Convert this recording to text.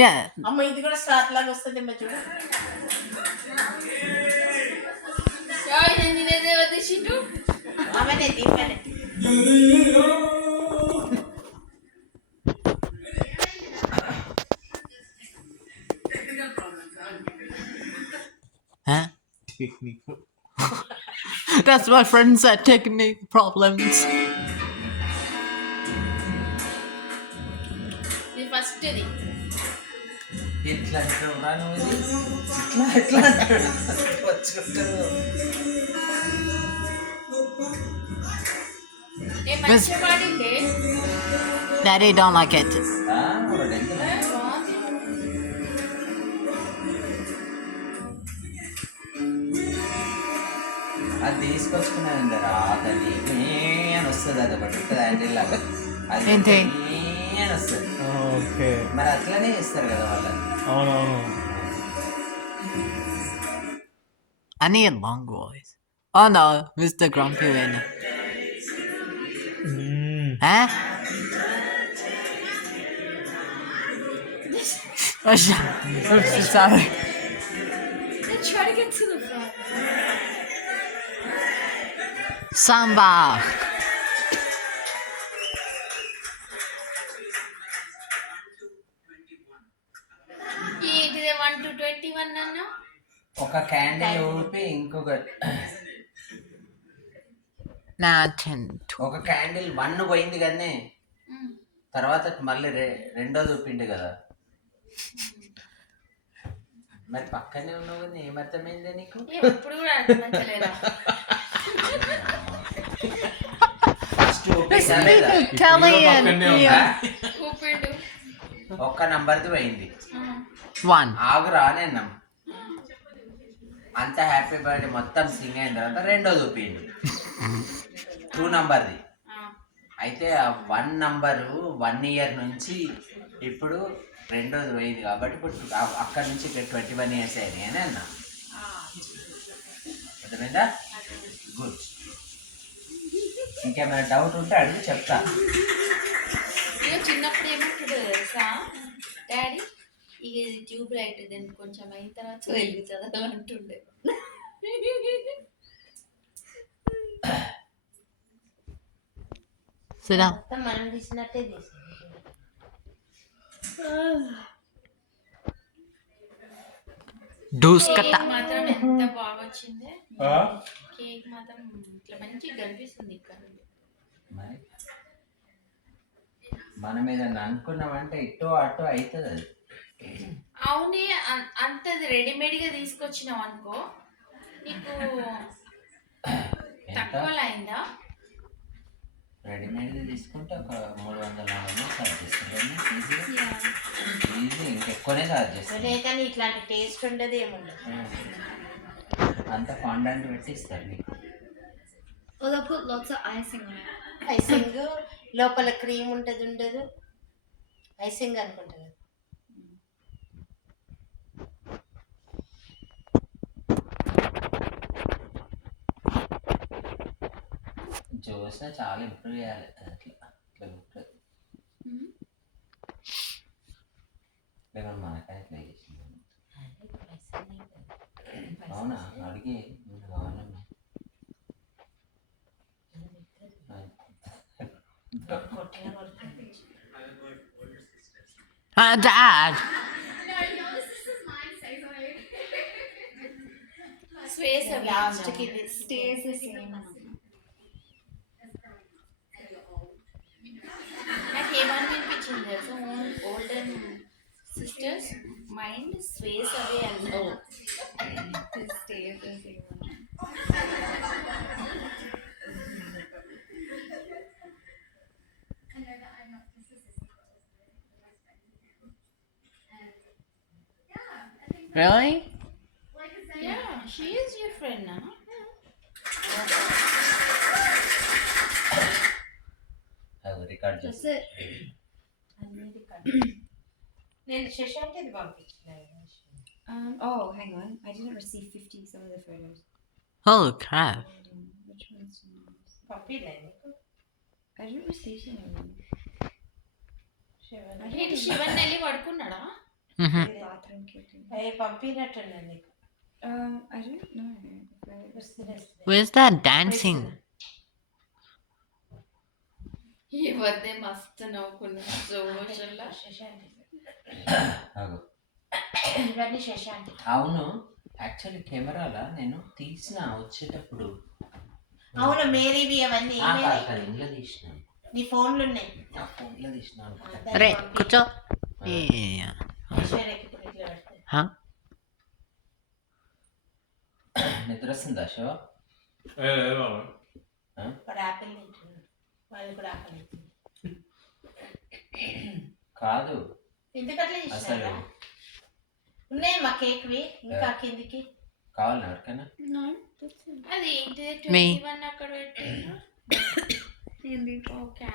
Yeah. అమ్మ ఇది కూడా స్టార్ట్ లాగా వస్తుంది చూడు. ఆమెనే దీపనే. Huh? That's my friend said, technique problems. ఇది ఫస్ట్ ఇది. ఎట్లా అంటావు నువ్వు ఇది? ఎట్లా అంటాడు వచ్చుకుంటారు. మంచిగా పాడిందే. Daddy don't like it. అది తీసుకొచ్చుకున్నాను రాదని అని వస్తుంది, అది ఒకటి హ్యాండిల్ లాగా అది ఏంటి? అని వస్తుంది. ఓకే, మరి అట్లనే ఇస్తారు కదా వాళ్ళని. అవునవును. I need long voice. Oh no, Mr. Grumpy winner. Huh? Oh, I'm so sorry. Let's try to get to the front. Samba. ఏంటిదే 1 to 21 అన్నా? ఒక క్యాండిల్ ఊపి ఇంకొక 10. ఒక క్యాండిల్ 1 పోయింది కానీ తర్వాత మళ్ళీ రెండోది ఊపిండు కదా. మరి పక్కనే ఉన్నావు కదా, ఏమర్థమైందే నీకు? ఎప్పుడు కూడా అర్థమవుతలేదా? ఒక్క నంబర్ది పోయింది. 1. ఆగురా నేన్నాం అంత హ్యాపీ బర్త్డే మొత్తం సింగ్ అయిన తర్వాత రెండోది ఊపిండు 2 నంబర్ది. అయితే ఆ 1 నంబరు 1 ఇయర్ నుంచి ఇప్పుడు రెండోది పోయింది కాబట్టి ఇప్పుడు అక్కడ నుంచి 21 ఇయర్స్ అయినాయి అని అన్నా. అర్థమైందా? గుడ్. ఇంకేమైనా డౌట్ ఉంటే అడిగి చెప్తా. చిన్నప్పుడు ఏమంటాడు తెలుసా డాడీ, ఇక ట్యూబ్ లైట్ దాన్ని కొంచెం అయిన తర్వాత వెలుగుతుంది అంటుండే. Sit down. మనం తీసినట్టే తీసి Duskata. మాత్రం ఎంత బాగా వచ్చిందే. కేక్ మాత్రం ఇట్లా మంచిగా కనిపిస్తుంది ఇక్కడ. మనం ఏదన్నా అనుకున్నామంటే ఇటో అటో అవుతుంది అది. అవునే, అంతది రెడీమేడ్గా తీసుకొచ్చినావు అనుకో, నీకు తక్కువలో అయిందా? రెడీమేడ్ తీసుకుంటే ఒక 300-400 ఛార్జ్ చేస్తుంది. ఈజీ ఇంకెక్కువనే ఛార్జ్ చేస్తుంది. కానీ ఇట్లాంటి టేస్ట్ ఉండదు, ఏముండదు. అంత ఫాండాంట్ పెట్టి ఇస్తారు మీకు. ఐసింగ్ లోపల క్రీమ్ ఉంటుంది ఉండదు, ఐసింగ్ అనుకుంటుంది. జోస్న చాలా ఇంప్రూవ్ చేయాలి. అట్లా అట్లా ఉంటుంది. లేకపోతే మనకాయ ఇట్లా చేసింది. అవునా? అడిగి కావాలన్నా Dad. లాస్ట్కి ఇది స్టేజ్ సేమ్. నాకు ఏమనిపించింది తెలుసా, ఓల్డెన్ సిస్టర్స్ మైండ్ స్పేస్ అవే అన్నా. Really? Yeah, she is your friend now. Record చేస్తా. నేను శశాంక్ ఇది పంపించిన. Oh, hang on. I didn't receive 50 some of the photos. Holy crap. Which one's nice? పంపిలే నీకు? I didn't receive some of them. ఏంటి శివన్ వెళ్ళి పడుకున్నాడా? Mhm. Bathroom kitchen. పంపినట్టున్నా నీకు I don't know. Where's that dancing? ఎవరిదే మస్తు నవ్వుకున్నాడు జోషల్లా. ఆగు. ఇవన్నీ శశాంతి. అవును యాక్చువల్లీ కెమెరాలా నేను తీసిన వచ్చేటప్పుడు అవును మేరీవి అవన్నీ ఇంట్లో తీసినాను నీ ఫోన్లు ఉన్నాయి. నా ఫోన్లో తీసినాను అరే కూర్చో. Yeah. Huh? నిద్ర వస్తుందా శివ వాడు ఆపిల్ తింటున్నాడు, వాళ్ళు కూడా ఆకలి అవుతుంది. కాదు ఎందుకట్లా అసలు చేసినారా? ఉన్నాయి మా కేక్వి ఇంకా కిందికి. కావాలి ఎవరికైనా అది ఏంటిది Me. 21 అక్కడ పెట్టిండ్రు. ఓకే